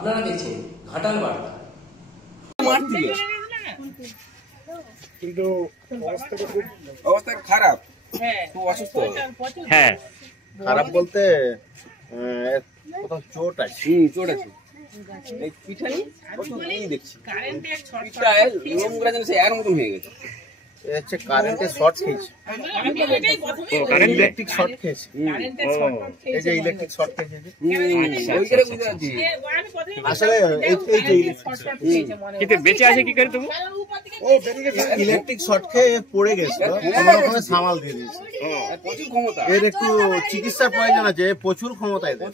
আপনারা দেখছেন ঘাটাল বার্তা। কিন্তু অবস্থা খারাপ, খুব অসুস্থ। হ্যাঁ, খারাপ বলতে কোথাও চোট আছে। চোট আছে এই পিঠাই দেখছি, পিঠায় লোমগুলা যেন সে এর মতন হয়ে গেছে। হচ্ছে কারেন্টে শর্ট খেয়েছে, ইলেকট্রিক শর্ট খেয়েছে। এই যে ইলেকট্রিক শর্ট খেয়েছে, ওইখানে বুঝতে পারছি। আসলে এই যে কিন্তু বেঁচে আছে কি করে তুমি? ইলেকট্রিক শর্ট খেয়ে পড়ে গেছে, কোনো রকমে সামাল দিয়ে দিয়েছে। প্রচুর ক্ষমতা, এর একটু চিকিৎসার প্রয়োজন আছে, প্রচুর ক্ষমতা এদের।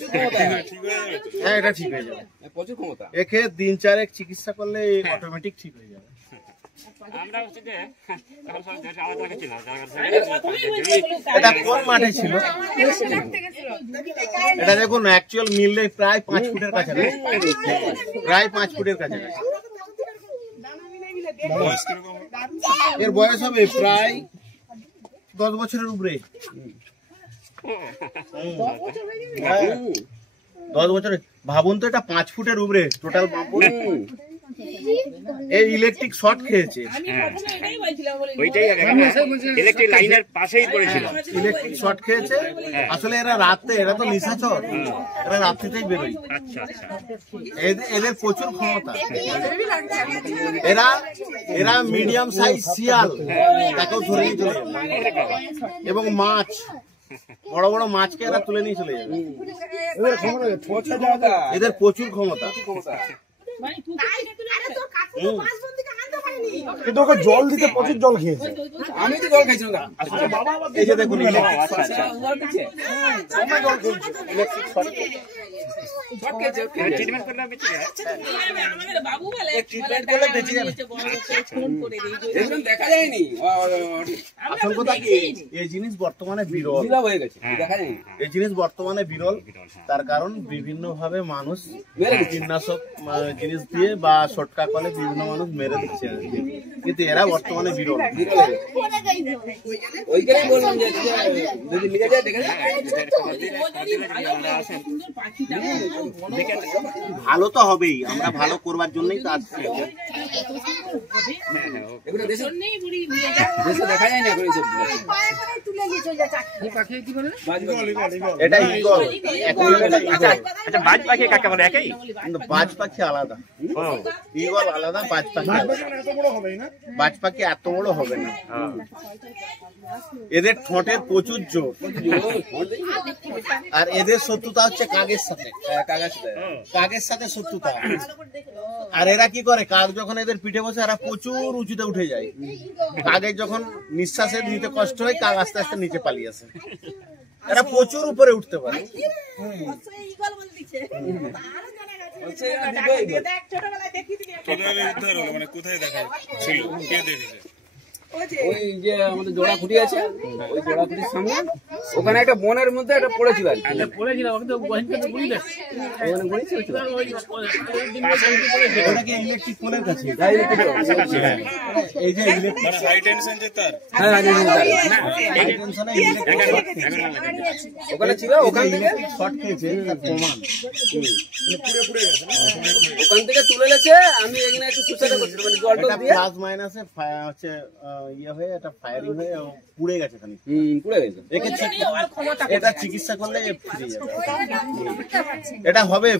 হ্যাঁ, এটা ঠিক হয়ে যাবে, প্রচুর ক্ষমতা। একে দিন চারেক চিকিৎসা করলে অটোমেটিক ঠিক হয়ে যাবে। এটা কোন মাঠে ছিল? এটা দেখুন, অ্যাকচুয়াল মিললে প্রায় 5 ফুটের কাছে, প্রায় 5 ফুটের কাছে। এর বয়স হবে প্রায় 10 বছরের উপরে। 10 বছরের, ভাবুন তো, এটা 5 ফুটের উপরে টোটাল। এই ইলেকট্রিক শর্ট খেয়েছে, ইলেকট্রিক লাইনের পাশেই পড়েছিল। ইলেকট্রিক শর্ট খেয়েছে। আসলে এরা রাতে, এরা তো নিশাচর, এরা রাত্রিতেই বেরোয়। এদের প্রচুর ক্ষমতা। এরা মিডিয়াম সাইজ শিয়াল, তাকেও ধরে নিয়ে চলে যাবে। এবং মাছ, বড় বড় মাছকে এরা তুলে নিয়ে চলে যাবে। এদের প্রচুর ক্ষমতা। কিন্তু ওকে জল দিতে প্রচুর জল খেয়েছে। আমি তো জল খাইছি না। এই যে দেখুন, দেখা যায়নি। আসল কথা কি, এই জিনিস বর্তমানে বিরল হয়ে গেছে, দেখা যায়নি। এই জিনিস বর্তমানে বিরল। তার কারণ বিভিন্ন ভাবে মানুষ কীটনাশক জিনিস দিয়ে বা সটকা কলে বিভিন্ন মানুষ মেরে দিচ্ছে, কিন্তু এরা বর্তমানে বিরল। ওইখানেই বললাম যে যদি লিখে যায় দেখে ভালো তো হবেই, আমরা ভালো করবার জন্যই তো আসছি। দেখা যায় না এখন এইসব। এটা ঈগল। আচ্ছা, বাজ পাখি কাকে বলে? একই, কিন্তু বাজ পাখি আলাদা, ঈগল আলাদা, বাজ পাখি আলাদা। বাজ পাখি এত বড় হবে না। এদের ঠোঁটের প্রচুর জোর, আর এদের শত্রুতা হচ্ছে কাকের সাথে। কাকের সাথে শত্রুতা। আর এরা কি করে, কাক যখন এদের পিঠে বসে, এরা প্রচুর উঁচুতে উঠে যায়। কাকের যখন নিঃশ্বাসে নিতে কষ্ট হয়, কাক আস্তে আস্তে নিচে পালিয়ে আসে। এরা প্রচুর উপরে উঠতে পারে। কোথায় দেখা ছিল, কে দেখেছে? ওই যে আমাদের জোড়া খুঁটি আছে, ওই জোড়া খুঁটির সামনে ওখানে একটা বনের মধ্যে একটা পড়েছিল আর কি। ইলেকট্রিক পোলের কাছে। এই যে হাই টেনশন যে তার, ওখানে ছিল, ওখান থেকে শর্ট খেয়েছে, তার প্রমাণ। ওখান থেকে তুলে গেছে। আমি এখানে একটু সুসাইড করছি, মানে জল টল দিয়ে প্লাস মাইনাসে হচ্ছে ইয়ে হয়ে, এটা ফায়ারিং হয়ে পুড়ে গেছে খানিক। পুড়ে গেছে। এটা চিকিৎসা করলে ফিরে যাবে। এটা হবে।